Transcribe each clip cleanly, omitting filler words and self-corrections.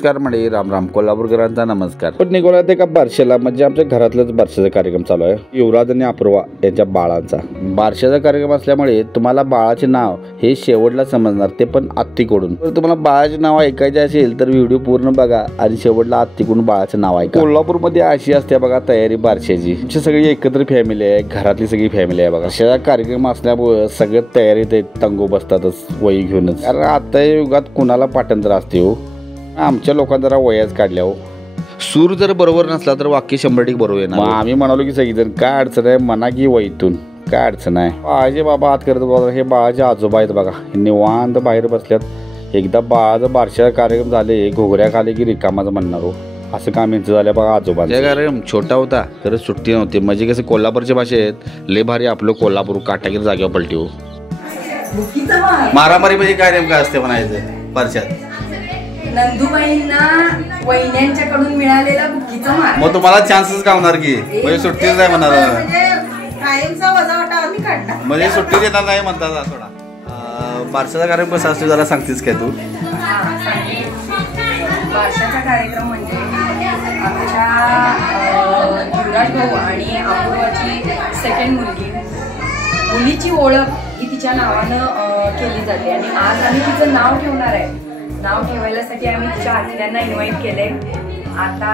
नमस्कार मंडळी, राम राम. कोल्हापूरकरांचा नमस्कार. पण निघाला ते का बारशाला, म्हणजे आमच्या घरातलंच बारशाचा कार्यक्रम चालू आहे. युवराज आणि अपूर्वा यांच्या बाळांचा बारशाचा कार्यक्रम असल्यामुळे तुम्हाला बाळाचे नाव हे शेवटला समजणार, ते पण आत्तीकडून. जर तुम्हाला बाळाचे नाव ऐकायचे असेल तर व्हिडिओ पूर्ण बघा आणि शेवटला आत्तीकडून बाळाचं नाव ऐका. कोल्हापूरमध्ये अशी असते बघा तयारी बारशाची. आमची सगळी एकत्र फॅमिली आहे, घरातली सगळी फॅमिली आहे बघा. अशा कार्यक्रम असल्यामुळे सगळं तयारीत तंगो बसतातच वही घेऊनच. कारण आता युगात कुणाला पाठांतर असते हो. आमच्या लोकांना जरा वयाच काढल्या हो. सूर जर बरोबर नसला तर वाक्य 100% बरोबर येणार. आम्ही म्हणालो की सगळीजण काय अडचण आहे म्हणा की वहीतून काय अडचण आहे. बाळाचे बाबा हात करत बघा. हे बाळाचे आजोबा आहेत बघा, निवांत बाहेर बसल्यात. एकदा बाळाचं बारशाचा कार्यक्रम झाले घोगऱ्या खाली की रिकामाचं म्हणणार हो. असं काम यांचं झालं बघा. आजोबांचा कार्यक्रम छोटा होता तर सुट्टी नव्हती. म्हणजे कसं कोल्हापूरच्या भाषेत लय भारी आपलं कोल्हापूर काटाकीर जागेवर पलटी हो. मारामारी म्हणजे काय नेमकं असते म्हणायचं बारशात. नंदुबाईंना वहिन्यांच्याकडून मिळालेला बुकीचा मार. मग तुम्हाला चान्सेस का होणार की म्हणजे सुट्टीच नाही म्हणणार, कायमचा वजावटा आम्ही काढला म्हणजे सुट्टी देणार नाही म्हणतात थोडा. बारशाचा कार्यक्रम कसा असतो जरा सांगतेस काय तू? बारशाचा कार्यक्रम म्हणजे आमच्या युवराज भाऊ आणि अपूर्वाची सेकंड मुलीची ओळख ही तिच्या नावानं केली जाते. आणि आज आम्ही तिचं नाव ठेवणार आहे. नाव ठेवायसाठी आम्ही तिच्या आत्यांना इन्व्हाइट केले. आता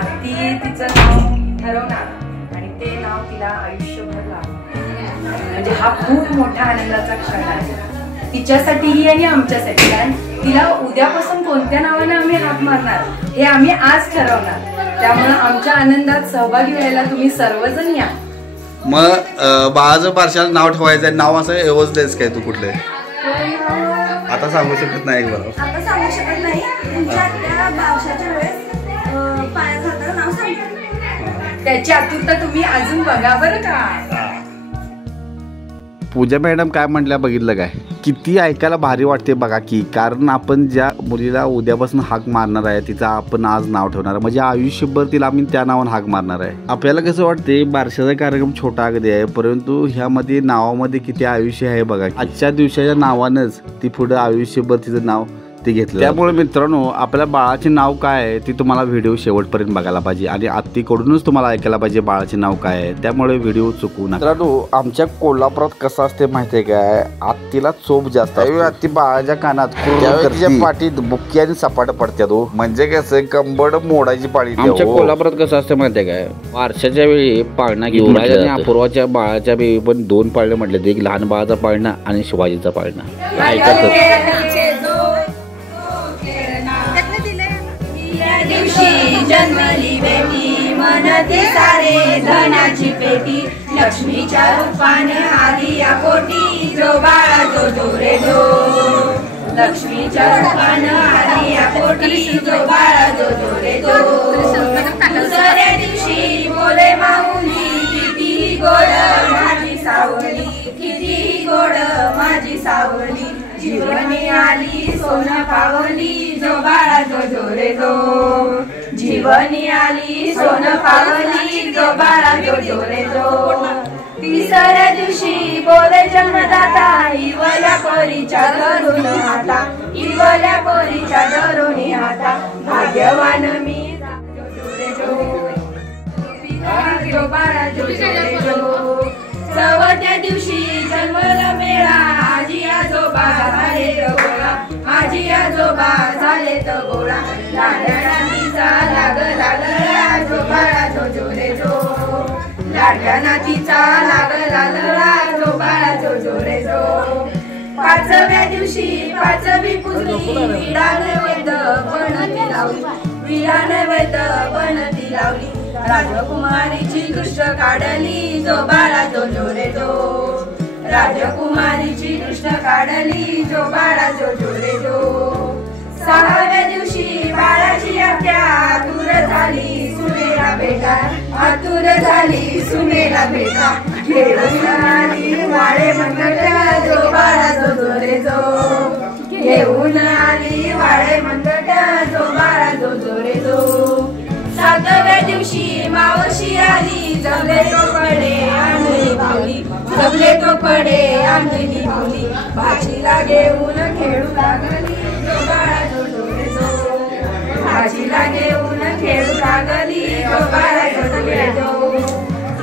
आत्ती तिचं नाव ठरवणार आणि ते नाव तिला आयुष्यभर लागणार. म्हणजे हा खूप मोठा आनंदाचा क्षण आहे तिच्यासाठीही आणि आमच्यासाठी. कारण तिला उद्यापासून कोणत्या नावाने आम्ही हाक मारणार हे आम्ही आज ठरवणार. त्यामुळे आमच्या आनंदात सहभागी व्हायला तुम्ही सर्वजण या. मग बाळाचं बारशाला नाव ठेवायचं नाव असं एवढंच काय तू कुठले आता सांगू शकत नाही? बरोबर आता सांगू शकत नाही. बारशाच्या वेळेस पाया घालताना नाव सांगा. त्याची आतुरता तुम्ही अजून बघा बरं का. पूजा मॅडम काय म्हटल्या बघितलं काय? किती ऐकायला भारी वाटते बघा की. कारण आपण ज्या मुलीला उद्यापासून हाक मारणार आहे तिचं आपण आज नाव ठेवणार आहे. म्हणजे आयुष्यभर तिला आम्ही त्या नावानं हाक मारणार आहे. आपल्याला कसं वाटते बारशाचा कार्यक्रम छोटा अगदी आहे, परंतु ह्यामध्ये नावामध्ये किती आयुष्य आहे बघा. आजच्या दिवसाच्या नावानंच ती पुढे आयुष्यभर तिचं नाव ते घेतलं. त्यामुळे मित्रांनो आपल्या बाळाचे नाव काय आहे ते तुम्हाला व्हिडिओ शेवटपर्यंत बघायला पाहिजे आणि आत्तीकडूनच तुम्हाला ऐकायला पाहिजे बाळाचे नाव काय आहे. त्यामुळे व्हिडिओ चुकवू नका. मित्रांनो आमच्या कोल्हापुरात कसं असते माहितीये काय? आत्तीला चोप जास्त आहे. आत्ती बाळाच्या कानात पाठीत बुक्की आणि सपाट पडतात हो. म्हणजे कसं कंबड मोडायची पाळी. आमच्या कोल्हापुरात कसं असतं माहितीये काय? बारशाच्या वेळी पाळणा घेऊन आणि अपूर्वाच्या बाळाच्या वेळी पण 2 पाळणे म्हटले. एक लहान बाळाचा पाळणा आणि शिवाजीचा पाळणा. ऐकतच दिवशी जन्मली बेटी मनती सारे धनाची पेटी. लक्ष्मीच्या रूपाने आली या कोटी जो बाळा जो जो रे जो. लक्ष्मीच्या रूपाने आली या कोटी जो बाळा जो जो रे जो. दुसऱ्या दिवशी बोले माऊली किती गोड माझी सावली. किती गोड माझी सावली. जीवनी आली सोनं पावली जो बाळा जो जो रे जो. जीवनी आली सोनं पावली जो बाळा जो जो रे जो. तिसऱ्या दिवशी बोले जन्मदाता इवल्या पोरीच्या धरून हाता. इवल्या पोरीच्या धरून हाता. भाग्यवान मी जो बाळा जो जो रे जो. चौथ्या दिवशी जन्मला मेळा आजी आजोबा झाले त गोळा. आजी आजोबा झाले त गोळा. लाडक्या नातीचा लागला लळा जो बाळा जो जो रे जो. लाडक्या नातीचा लागला लळा जो बाळा जो जो रे जो. पाचव्या दिवशी पाचवी पुजली विडा नैवेद बनती लावली. विडा नैवेद बनती लावली. राजकुमारीची दृष्ट काढली जो बाळा जो जो रे जो. राजकुमारीची दृष्ट काढली जो बाळा जो जो रे जो. 6व्या दिवशी बाळाची आत्या आतुर झाली सुनेला भेटा. आतुर झाली सुनेला भेटा. घेऊन आली वाळे मंगट जो बाळा जो जो रे जो. घेऊन आली वाळे मंगट जो बाळा जो जो रे जो. 7व्या दिवशी मावशी आली जमले तो पडे अंगणी भावली. जमले तो पडे अंगणी भावली. भाजीला घेऊन खेळू लागली जो बाळा जो जो रे जो. बाजीला घेऊन खेळू लागली जो बाळा जो जोरे जो.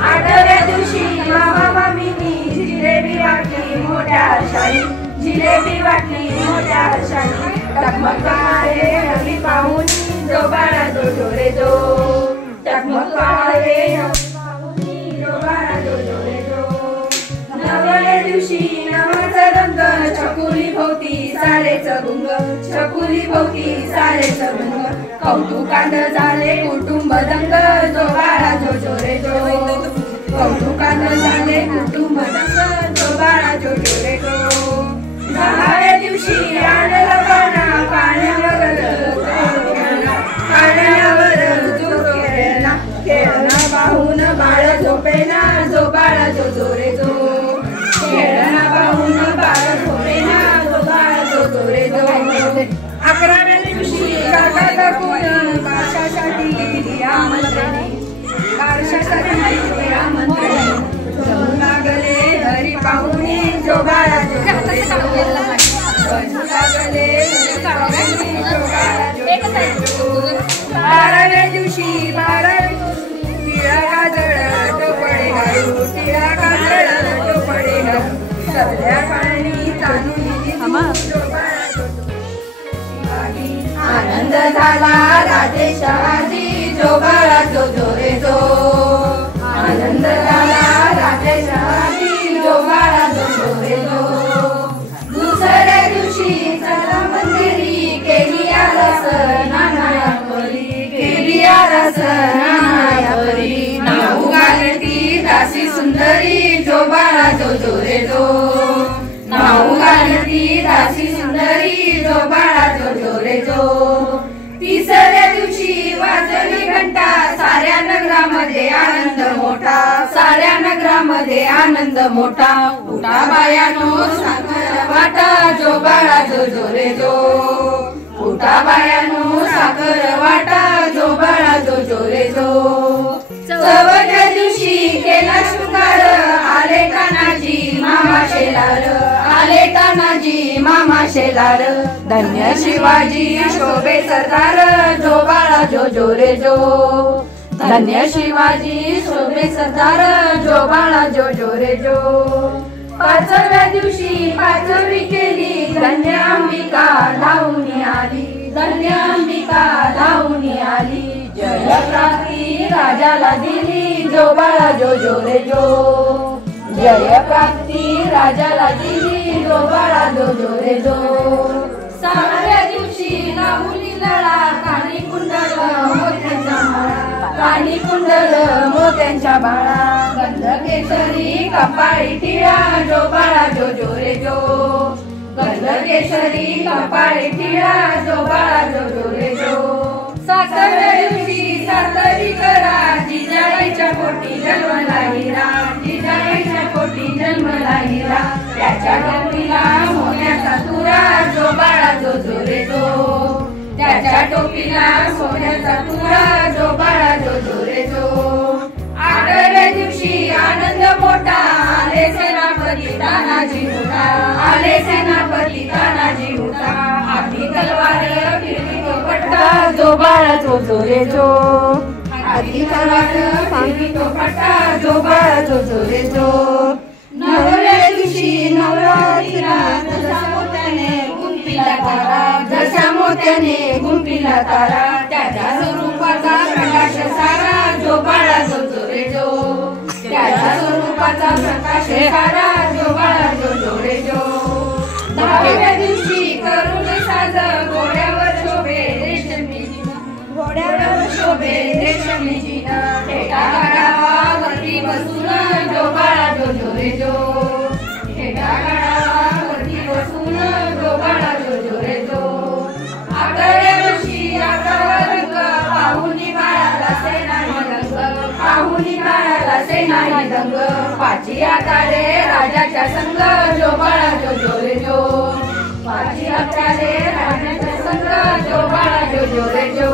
आठव्या दिवशी मामा मामीनी जिलेबी वाटली मोठ्या हर्षाने, जिलेबी वाटली मोठ्या हर्षाने. टकमकणारे नवी पाहून जो बाळा जो जोरे जो. टकमकणारे नवी पाहून जो बाळा जो जोरे जो. नवव्या दिवशी नवाचा रंग चकुली भोवती सारेच गुंग, चकुली भोवती सारेच गुंग. कौतुकात झाले कुटुंब दंग जो बाळा जो जोरे जो. कौतुकात झाले कुटुंब दंग जो बाळा जो जोरे जो. दहाव्या दिवशी आणलं पाना पाण्यावर पाण्यावर जो खेळला, खेळणं पाहून बाळ झोपेना जो बाळा जो जोरे जो. खेळणं पाहून बाळ झोपेना जो बाळा जो जोरे जो. 11व्या दिवशी काका काकून बारशासाठी गेली आमंत्रणी, बारशासाठी गेली आमंत्रणी. जमू लागले घरी पाहुणे जो बाळा जो जोरे जो. जमू लागले घरी पाहुणे जो बाळा जो जोरे जो. 12व्या दिवशी 12व्या टिळा काजळ टोपडे घालू, टिळा काजळ टोपडे घालू. सगळ्या पाणी चालू आनंद झाला राजे शहाजी जो बाळा जो जोरे जो. आनंद झाला राजे शहाजी जो बाळा जो जोरे जो. दुसऱ्या दिवशी चला मंदिरी केली आरस नानाया परी, केली आरस नानाया परी. नाऊ घालती दासी सुंदरी जो बाळा जो जोरे जो. नाऊ घालती दासी सुंदरी जो बाळा जो जोरे जो. तिसऱ्या दिवशी वाजली घंटा साऱ्या नगरामध्ये आनंद मोठा, साऱ्या नगरामध्ये आनंद मोठा. उठा बायानो साखर वाटा जो बाळा जो जोरे जो. उठा बायानो साखर वाटा जो बाळा जो जोरे जो. 14व्या दिवशी केला शृंगार आले तानाजी मामा शेलार, आले तानाजी मामा शेलार. धन्य शिवाजी शोभे सरदार जो बाळा जो जोरे जो. धन्य शिवाजी शोभे सरदार जो बाळा जो जोरे जो. 5व्या दिवशी 5वी केली धन्य अंबिका धावून आली, धन्य अंबिका धावून आली. जय प्राप्ती राजाला दिली जो बाळा जो जोरे जो. जय प्राप्ती राजाला दिली जो बाळा जो जोरे जो. 6व्या दिवशी राहुली लळा कानी कुंडल मोत्यांच्या माळा, कानी कुंडल मोत्यांच्या बाळा. गंध केशरी कपाळी टिळा जो बाळा जो जोरे जो. गंध केशरी कपाळी टिळा जो बाळा जो जोरे जो. 7व्या दिवशी सातरी करा जिजाबाईच्या पोटी जन्मला हिरा, जिजाबाईच्या पोटी जन्मला हिरा. त्याच्या टोपीला सोन्याचा तुरा जो बाळा जो जोरे जो. त्याच्या टोपीला सोन्याचा तुरा जो बाळा जो जोरे जो. 8व्या दिवशी आनंद मोठा आले सेनापती तानाजी मोठा, आले सेनापती तानाजी मोठा. आपली तलवार फिरली तो पट्टा जो बाळा जो जोरे जो. आपली तलवार फिरली तो पट्टा जो बाळा जो जोरे जो. 9व्या दिवशी नवरात्रीला जसा मोत्याने गुंफिला तारा, जसा मोत्याने गुंफिला तारा. त्याच्या स्वरूपाचा प्रकाश सारा जो बाळा जो जोरे जो. त्याच्या स्वरूपाचा प्रकाश सारा जो बाळा जो जोरे जो. 10व्या दिवशी करून साज घोड्यावर शोभे रेशमी, घोड्यावर शोभे रेशमी जिन. ठेका गाडावरती बसून जो बाळा जो जोरे जो. ठेका गाडावरती बसून जो बाळा जो जोरे जो. 11व्या दिवशी रागावा रंग पाहुणी बाळाला सेनाही रंग, पाहुणी बाळाला सेनाही रंग. 5 आकारे राजाच्या संग जो बाळा जो जोरे जो. 5 आकारे राजाच्या संग जो बाळा जो जोरे जो.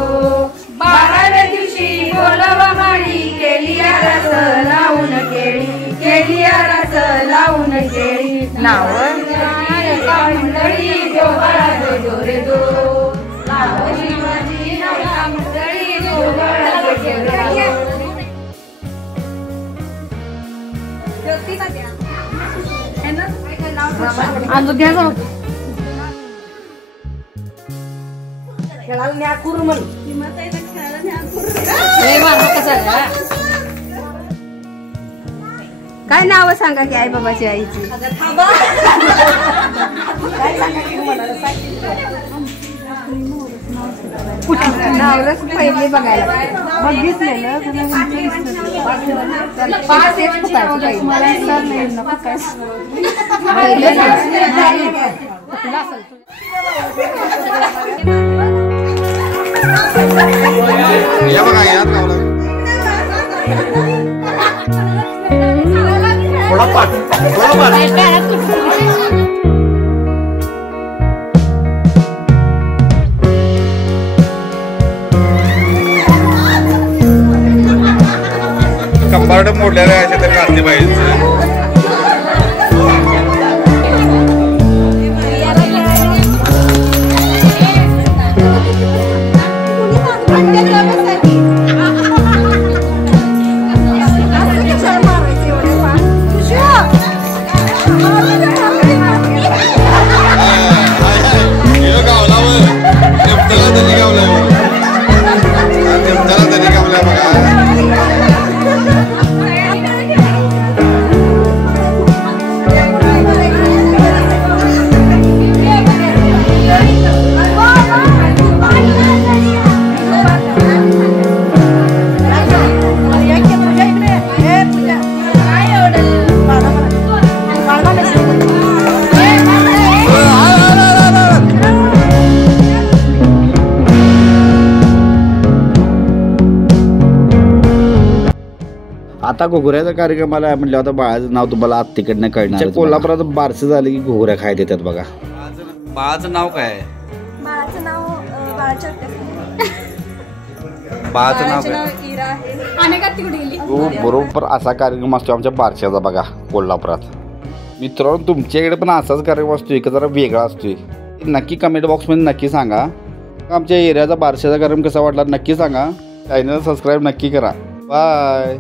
12व्या दिवशी बोलावा माळी केली आरस लावून केळी, केली आरस लावून केळी. नाव मंडळी जो बाळा जो जोरे जो. नाव शिवाजी नवरा काय नाव सांगा की आई बाबाची आईची? नावच पहिले बघायला बघितलेलं कंपार्ट मोडलेलं आहे तरी घातली पाहिजे. आता घुगऱ्याचा कार्यक्रम आला म्हटलं आता बाळाचं नाव तुम्हाला आत तिकडनं कळणार. कोल्हापुरात बारसं झालं की घुगऱ्या खायला देतात बघा. बाळाचं नाव काय? बाळाचं नाव बाळाचं नाव काय? बरोबर असा कार्यक्रम असतो आमच्या बारशाचा बघा कोल्हापुरात. मित्रांनो तुमच्याकडे पण असाच कार्यक्रम असतोय का जरा वेगळा असतोय? नक्की कमेंट बॉक्समध्ये नक्की सांगा. आमच्या एरियाचा बारशाचा कार्यक्रम कसा वाटला नक्की सांगा. चॅनल सबस्क्राईब नक्की करा. बाय.